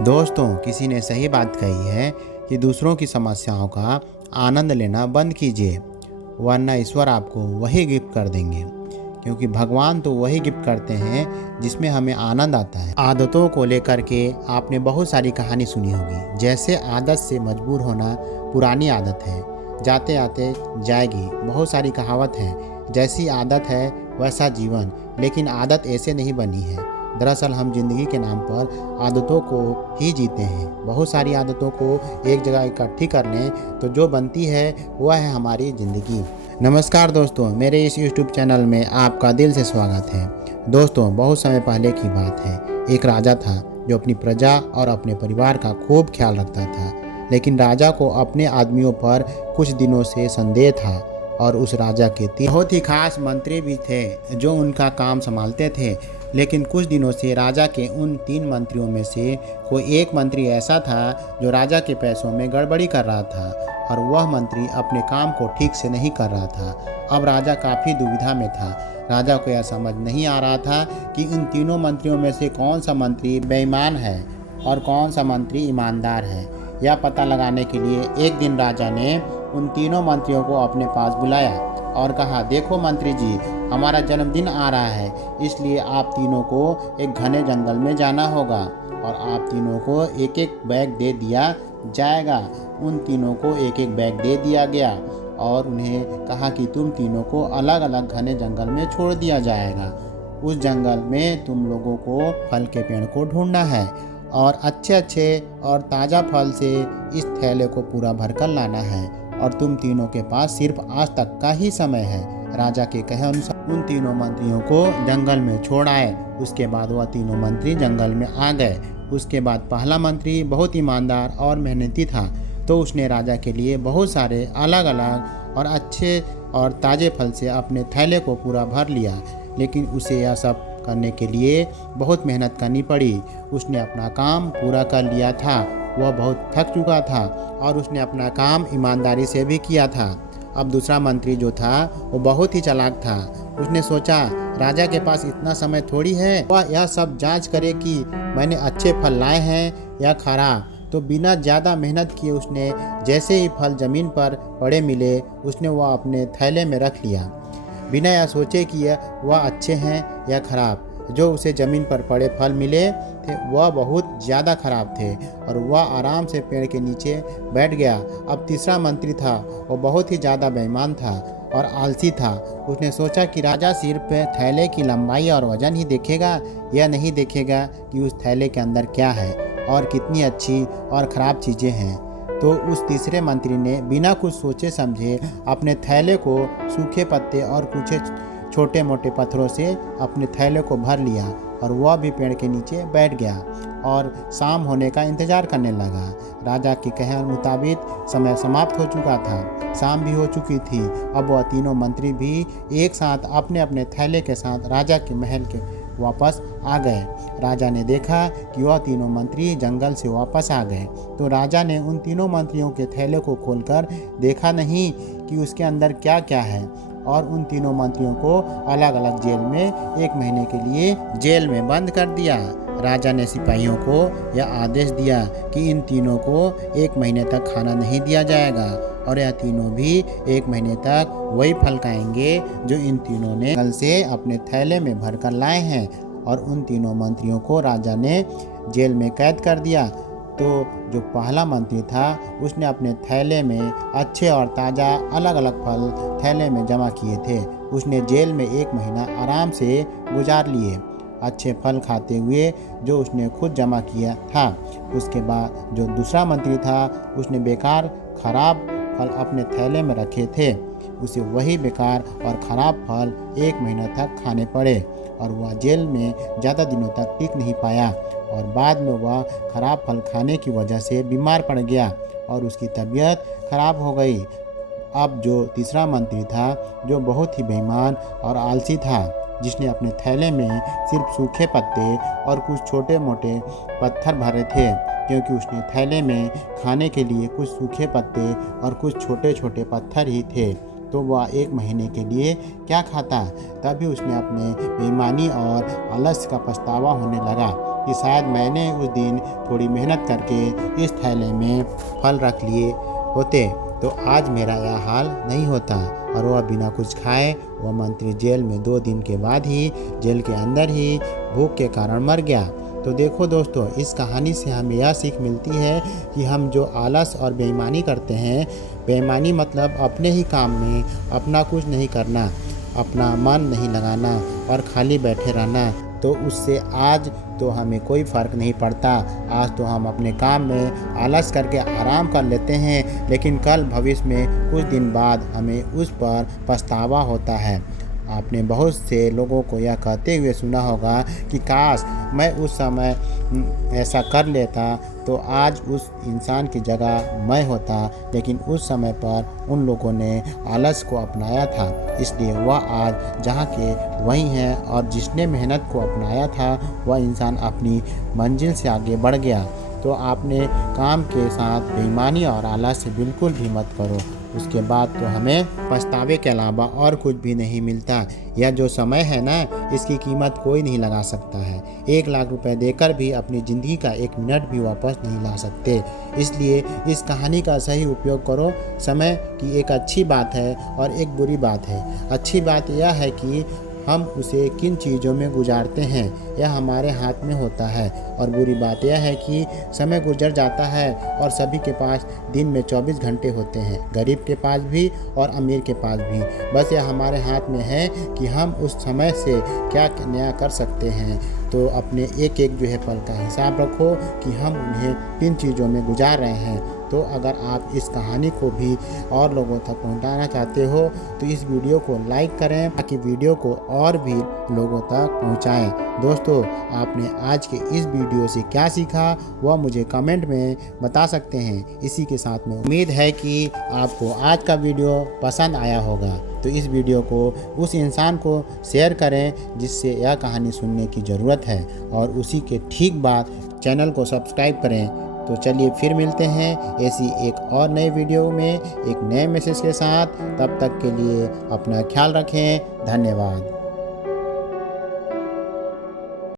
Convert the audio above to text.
दोस्तों, किसी ने सही बात कही है कि दूसरों की समस्याओं का आनंद लेना बंद कीजिए, वरना ईश्वर आपको वही गिफ्ट कर देंगे। क्योंकि भगवान तो वही गिफ्ट करते हैं जिसमें हमें आनंद आता है। आदतों को लेकर के आपने बहुत सारी कहानी सुनी होगी। जैसे आदत से मजबूर होना पुरानी आदत है, जाते आते जाएगी। बहुत सारी कहावत हैं, जैसी आदत है वैसा जीवन। लेकिन आदत ऐसे नहीं बनी है। दरअसल हम जिंदगी के नाम पर आदतों को ही जीते हैं। बहुत सारी आदतों को एक जगह इकट्ठी कर लें तो जो बनती है वह है हमारी ज़िंदगी। नमस्कार दोस्तों, मेरे इस YouTube चैनल में आपका दिल से स्वागत है। दोस्तों, बहुत समय पहले की बात है। एक राजा था जो अपनी प्रजा और अपने परिवार का खूब ख्याल रखता था। लेकिन राजा को अपने आदमियों पर कुछ दिनों से संदेह था और उस राजा के बहुत ही खास मंत्री भी थे जो उनका काम संभालते थे। लेकिन कुछ दिनों से राजा के उन 3 मंत्रियों में से कोई एक मंत्री ऐसा था जो राजा के पैसों में गड़बड़ी कर रहा था और वह मंत्री अपने काम को ठीक से नहीं कर रहा था। अब राजा काफ़ी दुविधा में था। राजा को यह समझ नहीं आ रहा था कि इन तीनों मंत्रियों में से कौन सा मंत्री बेईमान है और कौन सा मंत्री ईमानदार है। यह पता लगाने के लिए एक दिन राजा ने उन तीनों मंत्रियों को अपने पास बुलाया और कहा, देखो मंत्री जी, हमारा जन्मदिन आ रहा है, इसलिए आप तीनों को एक घने जंगल में जाना होगा और आप तीनों को एक एक बैग दे दिया जाएगा। उन तीनों को एक एक बैग दे दिया गया और उन्हें कहा कि तुम तीनों को अलग अलग घने जंगल में छोड़ दिया जाएगा। उस जंगल में तुम लोगों को फल के पेड़ को ढूंढना है और अच्छे अच्छे और ताज़ा फल से इस थैले को पूरा भरकर लाना है और तुम तीनों के पास सिर्फ आज तक का ही समय है। राजा के कहे अनुसार उन तीनों मंत्रियों को जंगल में छोड़ आए। उसके बाद वह तीनों मंत्री जंगल में आ गए। उसके बाद पहला मंत्री बहुत ईमानदार और मेहनती था, तो उसने राजा के लिए बहुत सारे अलग अलग और अच्छे और ताज़े फल से अपने थैले को पूरा भर लिया। लेकिन उसे यह सब करने के लिए बहुत मेहनत करनी पड़ी। उसने अपना काम पूरा कर लिया था। वह बहुत थक चुका था और उसने अपना काम ईमानदारी से भी किया था। अब दूसरा मंत्री जो था वो बहुत ही चालाक था। उसने सोचा, राजा के पास इतना समय थोड़ी है वह यह सब जांच करे कि मैंने अच्छे फल लाए हैं या खराब। तो बिना ज़्यादा मेहनत किए उसने जैसे ही फल ज़मीन पर पड़े मिले उसने वह अपने थैले में रख लिया, बिना यह सोचे कि वह अच्छे हैं या खराब। जो उसे ज़मीन पर पड़े फल मिले थे वह बहुत ज़्यादा खराब थे और वह आराम से पेड़ के नीचे बैठ गया। अब तीसरा मंत्री था, वो बहुत ही ज़्यादा बेईमान था और आलसी था। उसने सोचा कि राजा सिर्फ थैले की लंबाई और वजन ही देखेगा, यह नहीं देखेगा कि उस थैले के अंदर क्या है और कितनी अच्छी और ख़राब चीज़ें हैं। तो उस तीसरे मंत्री ने बिना कुछ सोचे समझे अपने थैले को सूखे पत्ते और कुछ छोटे मोटे पत्थरों से अपने थैले को भर लिया और वह भी पेड़ के नीचे बैठ गया और शाम होने का इंतजार करने लगा। राजा के कहे मुताबिक समय समाप्त हो चुका था, शाम भी हो चुकी थी। अब वह तीनों मंत्री भी एक साथ अपने अपने थैले के साथ राजा के महल के वापस आ गए। राजा ने देखा कि वह तीनों मंत्री जंगल से वापस आ गए। तो राजा ने उन तीनों मंत्रियों के थैले को खोलकर देखा नहीं कि उसके अंदर क्या क्या है और उन तीनों मंत्रियों को अलग अलग जेल में 1 महीने के लिए जेल में बंद कर दिया। राजा ने सिपाहियों को यह आदेश दिया कि इन तीनों को 1 महीने तक खाना नहीं दिया जाएगा और यह तीनों भी 1 महीने तक वही फल खाएंगे जो इन तीनों ने कल से अपने थैले में भरकर लाए हैं। और उन तीनों मंत्रियों को राजा ने जेल में कैद कर दिया। तो जो पहला मंत्री था उसने अपने थैले में अच्छे और ताज़ा अलग अलग फल थैले में जमा किए थे। उसने जेल में 1 महीना आराम से गुजार लिए, अच्छे फल खाते हुए जो उसने खुद जमा किया था। उसके बाद जो दूसरा मंत्री था उसने बेकार खराब फल अपने थैले में रखे थे। उसे वही बेकार और ख़राब फल 1 महीना तक खाने पड़े और वह जेल में ज़्यादा दिनों तक टिक नहीं पाया और बाद में वह खराब फल खाने की वजह से बीमार पड़ गया और उसकी तबीयत खराब हो गई। अब जो तीसरा मंत्री था जो बहुत ही बेईमान और आलसी था, जिसने अपने थैले में सिर्फ सूखे पत्ते और कुछ छोटे मोटे पत्थर भरे थे, क्योंकि उसने थैले में खाने के लिए कुछ सूखे पत्ते और कुछ छोटे छोटे पत्थर ही थे। तो वह 1 महीने के लिए क्या खाता। तभी उसने अपने बेईमानी और आलस्य का पछतावा होने लगा। कि शायद मैंने उस दिन थोड़ी मेहनत करके इस थैले में फल रख लिए होते तो आज मेरा यह हाल नहीं होता। और वह बिना कुछ खाए वह मंत्री जेल में 2 दिन के बाद ही जेल के अंदर ही भूख के कारण मर गया। तो देखो दोस्तों, इस कहानी से हमें यह सीख मिलती है कि हम जो आलस और बेईमानी करते हैं, बेईमानी मतलब अपने ही काम में अपना कुछ नहीं करना, अपना मन नहीं लगाना और खाली बैठे रहना, तो उससे आज तो हमें कोई फ़र्क नहीं पड़ता। आज तो हम अपने काम में आलस करके आराम कर लेते हैं, लेकिन कल भविष्य में कुछ दिन बाद हमें उस पर पछतावा होता है। आपने बहुत से लोगों को यह कहते हुए सुना होगा कि काश मैं उस समय ऐसा कर लेता तो आज उस इंसान की जगह मैं होता, लेकिन उस समय पर उन लोगों ने आलस को अपनाया था, इसलिए वह आज जहाँ के वहीं हैं और जिसने मेहनत को अपनाया था वह इंसान अपनी मंजिल से आगे बढ़ गया। तो आपने काम के साथ बेईमानी और आलस से बिल्कुल भी मत करो, उसके बाद तो हमें पछतावे के अलावा और कुछ भी नहीं मिलता। यह जो समय है ना, इसकी कीमत कोई नहीं लगा सकता है। 1 लाख रुपए देकर भी अपनी ज़िंदगी का 1 मिनट भी वापस नहीं ला सकते। इसलिए इस कहानी का सही उपयोग करो। समय की एक अच्छी बात है और एक बुरी बात है। अच्छी बात यह है कि हम उसे किन चीज़ों में गुजारते हैं यह हमारे हाथ में होता है, और बुरी बात यह है कि समय गुजर जाता है और सभी के पास दिन में 24 घंटे होते हैं, गरीब के पास भी और अमीर के पास भी। बस यह हमारे हाथ में है कि हम उस समय से क्या नया कर सकते हैं। तो अपने एक एक जो है पल का हिसाब रखो कि हम उन्हें किन चीज़ों में गुजार रहे हैं। तो अगर आप इस कहानी को भी और लोगों तक पहुंचाना चाहते हो तो इस वीडियो को लाइक करें ताकि वीडियो को और भी लोगों तक पहुंचाएं। दोस्तों, आपने आज के इस वीडियो से क्या सीखा वह मुझे कमेंट में बता सकते हैं। इसी के साथ में उम्मीद है कि आपको आज का वीडियो पसंद आया होगा। तो इस वीडियो को उस इंसान को शेयर करें जिससे यह कहानी सुनने की ज़रूरत है, और उसी के ठीक बाद चैनल को सब्सक्राइब करें। तो चलिए फिर मिलते हैं ऐसी एक और नए वीडियो में एक नए मैसेज के साथ। तब तक के लिए अपना ख्याल रखें। धन्यवाद।